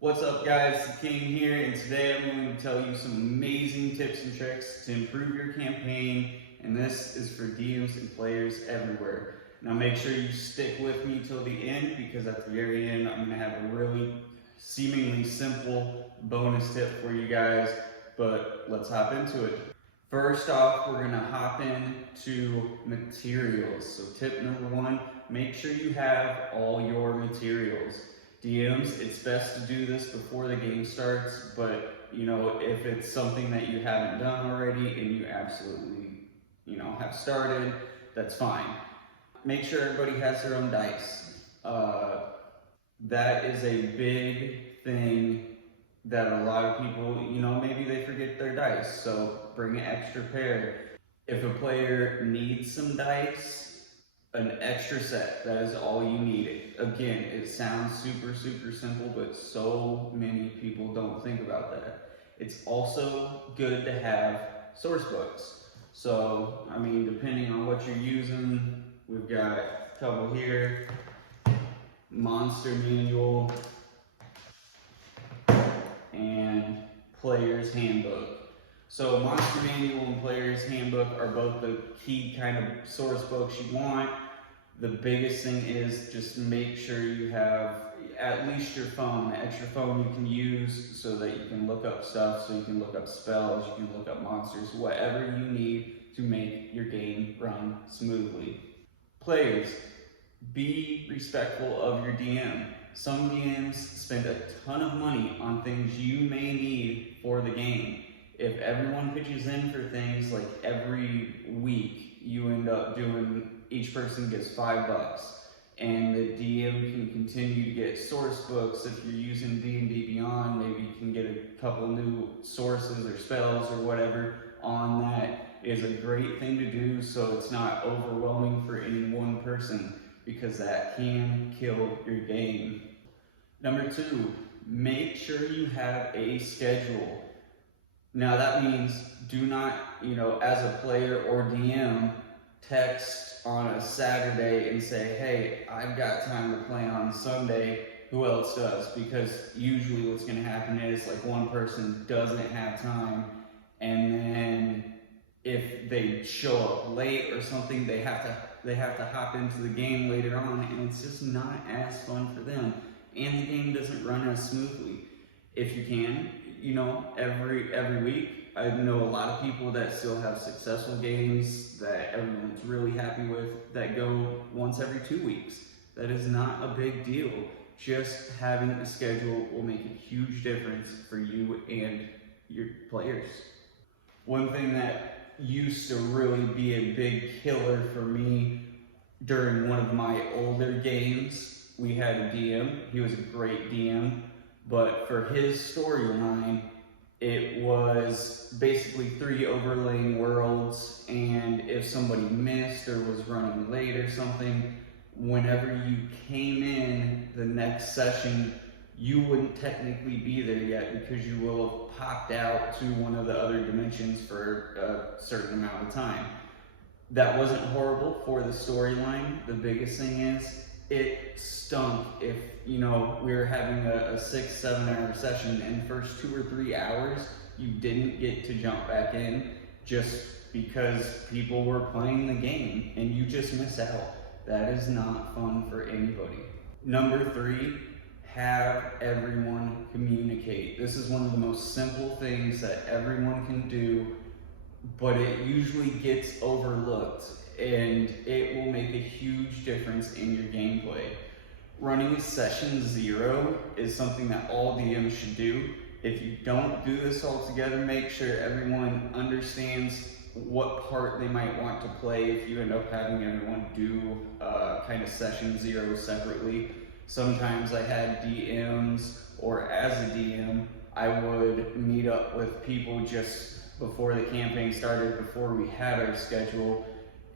What's up guys, the King here, and today I'm going to tell you some amazing tips and tricks to improve your campaign, and this is for DMs and players everywhere. Now make sure you stick with me till the end, because at the very end I'm going to have a really seemingly simple bonus tip for you guys, but let's hop into it. First off, we're going to hop into materials. So tip number one, make sure you have all your materials. DMs, it's best to do this before the game starts, but if it's something that you haven't done already and you absolutely, have started, that's fine. Make sure everybody has their own dice. That is a big thing that a lot of people, maybe they forget their dice, so bring an extra pair. If a player needs some dice, an extra set, that is all you need. Again, it sounds super simple, but so many people don't think about that. It's also good to have source books. So, depending on what you're using, we've got a couple here, Monster Manual, and Player's Handbook. So Monster Manual and Player's Handbook are both the key kind of source books you want. The biggest thing is just make sure you have at least your phone, an extra phone you can use so that you can look up stuff, so you can look up spells, you can look up monsters, whatever you need to make your game run smoothly. Players, be respectful of your DM. Some DMs spend a ton of money on things you may need for the game. If everyone pitches in for things like every week, you end up doing, each person gets $5, and the DM can continue to get source books. If you're using D&D Beyond, maybe you can get a couple new sources or spells or whatever on that. Is a great thing to do, so it's not overwhelming for any one person, because that can kill your game. Number two, make sure you have a schedule. Now that means do not, as a player or DM, text on a Saturday and say, hey, I've got time to play on Sunday, who else does? Because usually what's going to happen is like one person doesn't have time, and then if they show up late or something, they have to hop into the game later on, and it's just not as fun for them, and the game doesn't run as smoothly. If you can, every week. I know a lot of people that still have successful games that everyone's really happy with that go once every 2 weeks. That is not a big deal. Just having a schedule will make a huge difference for you and your players. One thing that used to really be a big killer for me during one of my older games, we had a DM. He was a great DM, but for his storyline, it was basically 3 overlaying worlds, and if somebody missed or was running late or something, whenever you came in the next session, you wouldn't technically be there yet, because you will have popped out to one of the other dimensions for a certain amount of time. That wasn't horrible for the storyline. The biggest thing is, it stunk if, we were having a 6-7 hour session, and the first 2 or 3 hours, you didn't get to jump back in just because people were playing the game, and you just miss out. That is not fun for anybody. Number 3, have everyone communicate. This is one of the most simple things that everyone can do, but it usually gets overlooked, and it will make a huge difference in your gameplay. Running session 0 is something that all DMs should do. If you don't do this all together, make sure everyone understands what part they might want to play if you end up having everyone do kind of session 0 separately. Sometimes I had DMs, or as a DM, I would meet up with people just before the campaign started, before we had our schedule,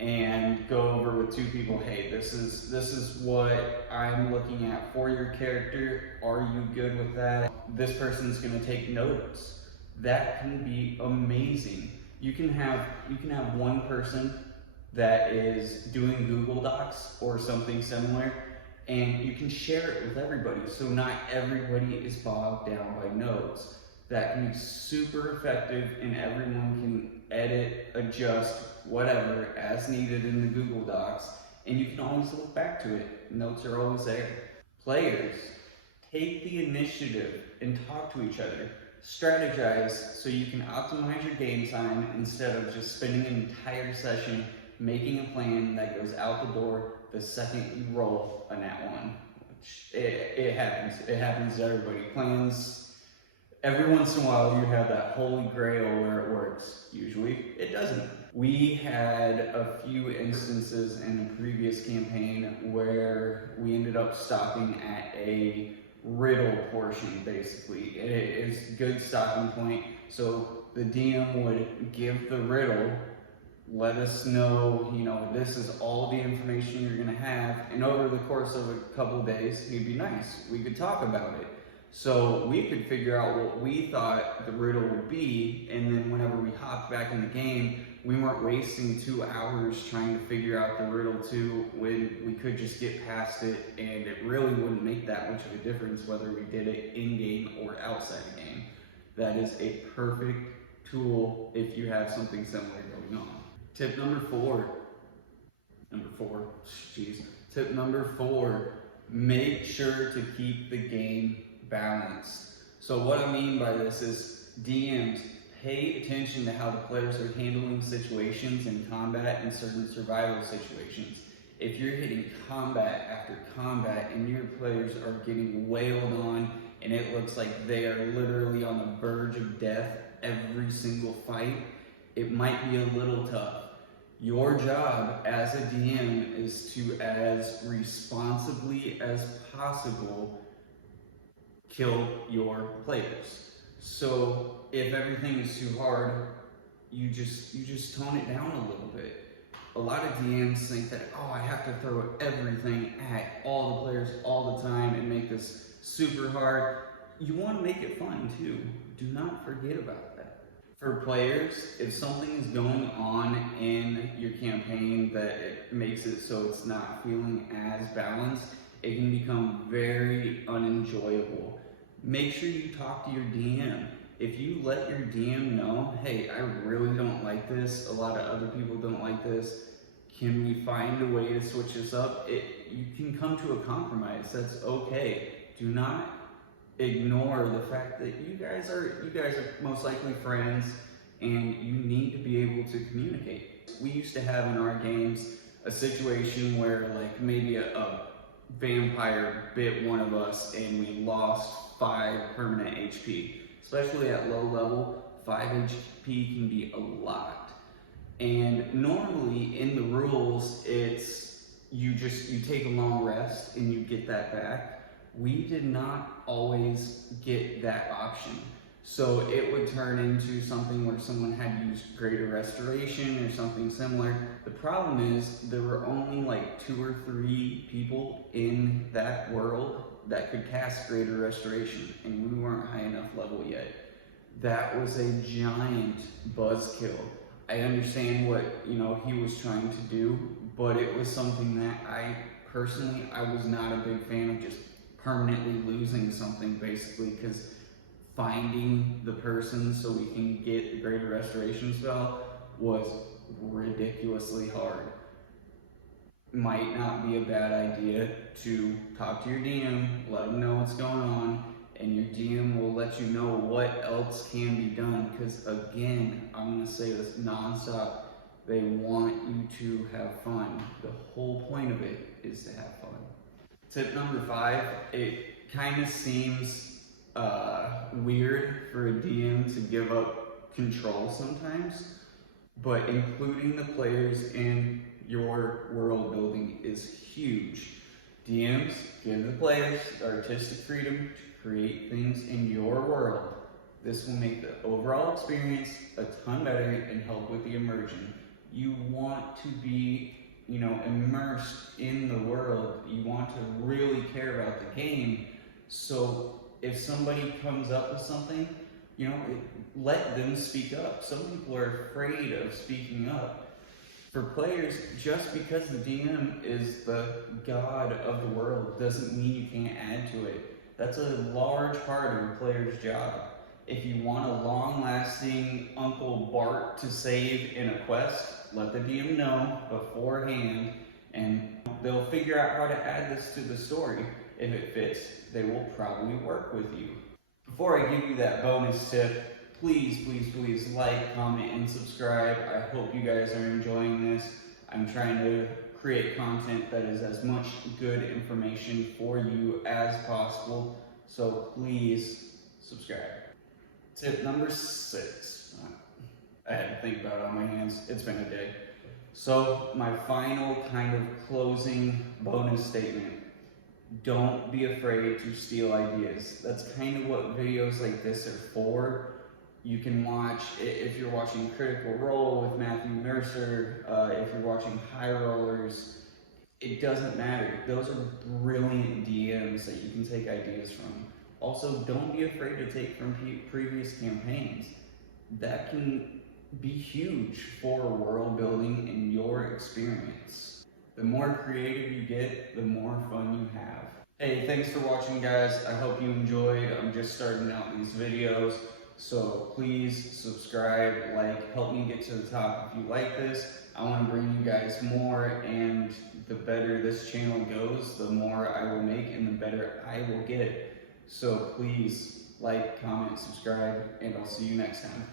and go over with 2 people, hey, this is what I'm looking at for your character. Are you good with that? This person's gonna take notes. That can be amazing. You can have one person that is doing Google Docs or something similar, and you can share it with everybody. So not everybody is bogged down by notes. That can be super effective, and everyone can edit, adjust, whatever, as needed in the Google Docs, and you can always look back to it. Notes are always there. Players, take the initiative and talk to each other. Strategize so you can optimize your game time instead of just spending an entire session making a plan that goes out the door the second you roll a nat one. It happens. It happens to everybody. Plans, every once in a while you have that holy grail where it works. Usually it doesn't. We had a few instances in a previous campaign where we ended up stopping at a riddle portion, basically. It is a good stopping point. So the DM would give the riddle, let us know, this is all the information you're going to have, and over the course of a couple of days, he'd be nice. We could talk about it. So we could figure out what we thought the riddle would be, and then whenever we hopped back in the game, we weren't wasting 2 hours trying to figure out the riddle too, when we could just get past it, and it really wouldn't make that much of a difference whether we did it in-game or outside the game. That is a perfect tool if you have something similar going on. Tip number four, Tip number four, make sure to keep the game balanced. So what I mean by this is DMs, pay attention to how the players are handling situations in combat and certain survival situations. If you're hitting combat after combat and your players are getting wailed on and it looks like they are literally on the verge of death every single fight, it might be a little tough. Your job as a DM is to, as responsibly as possible, kill your players. So if everything is too hard, you just tone it down a little bit. A lot of DMs think that, I have to throw everything at all the players all the time and make this super hard. You want to make it fun too. Do not forget about that. For players, if something is going on in your campaign that it makes it so it's not feeling as balanced, it can become very unenjoyable. Make sure you talk to your DM. If you let your DM know, hey, I really don't like this, a lot of other people don't like this, can we find a way to switch this up? You can come to a compromise. That's okay. Do not ignore the fact that you guys are most likely friends, and you need to be able to communicate. We used to have in our games a situation where like maybe a vampire bit one of us and we lost 5 permanent HP. Especially at low level, 5 HP can be a lot. And normally in the rules, it's you take a long rest and you get that back. We did not always get that option. So it would turn into something where someone had used Greater Restoration or something similar. The problem is there were only like 2 or 3 people in that world that could cast Greater Restoration, and we weren't high enough level yet. That was a giant buzzkill. I understand what he was trying to do, but it was something that I was not a big fan of, just permanently losing something, basically, because finding the person so we can get the Greater Restoration spell was ridiculously hard. Might not be a bad idea to talk to your DM, let them know what's going on, and your DM will let you know what else can be done, because again, I'm going to say this nonstop, they want you to have fun. The whole point of it is to have fun. Tip number 5, it kind of seems weird for a DM to give up control sometimes, but including the players in your world building is huge. DMs give the players the artistic freedom to create things in your world. This will make the overall experience a ton better and help with the immersion. You want to be immersed in the world. You want to really care about the game. So if somebody comes up with something, let them speak up. Some people are afraid of speaking up. For players, just because the DM is the god of the world doesn't mean you can't add to it. That's a large part of a player's job. If you want a long-lasting Uncle Bart to save in a quest, let the DM know beforehand, and they'll figure out how to add this to the story. If it fits, they will probably work with you. Before I give you that bonus tip, please like, comment, and subscribe. I hope you guys are enjoying this. I'm trying to create content that is as much good information for you as possible, so please subscribe. Tip number 6. I had to think about it on my hands. It's been a day. So my final kind of closing bonus statement. Don't be afraid to steal ideas. That's kind of what videos like this are for. You can watch, if you're watching Critical Role with Matthew Mercer, if you're watching High Rollers, it doesn't matter. Those are brilliant DMs that you can take ideas from. Also, don't be afraid to take from previous campaigns. That can be huge for world building in your experience. The more creative you get, the more fun you have. Hey, thanks for watching, guys. I hope you enjoyed. I'm just starting out these videos, so please subscribe, like, help me get to the top if you like this. I want to bring you guys more, and the better this channel goes, the more I will make and the better I will get. So please like, comment, subscribe, and I'll see you next time.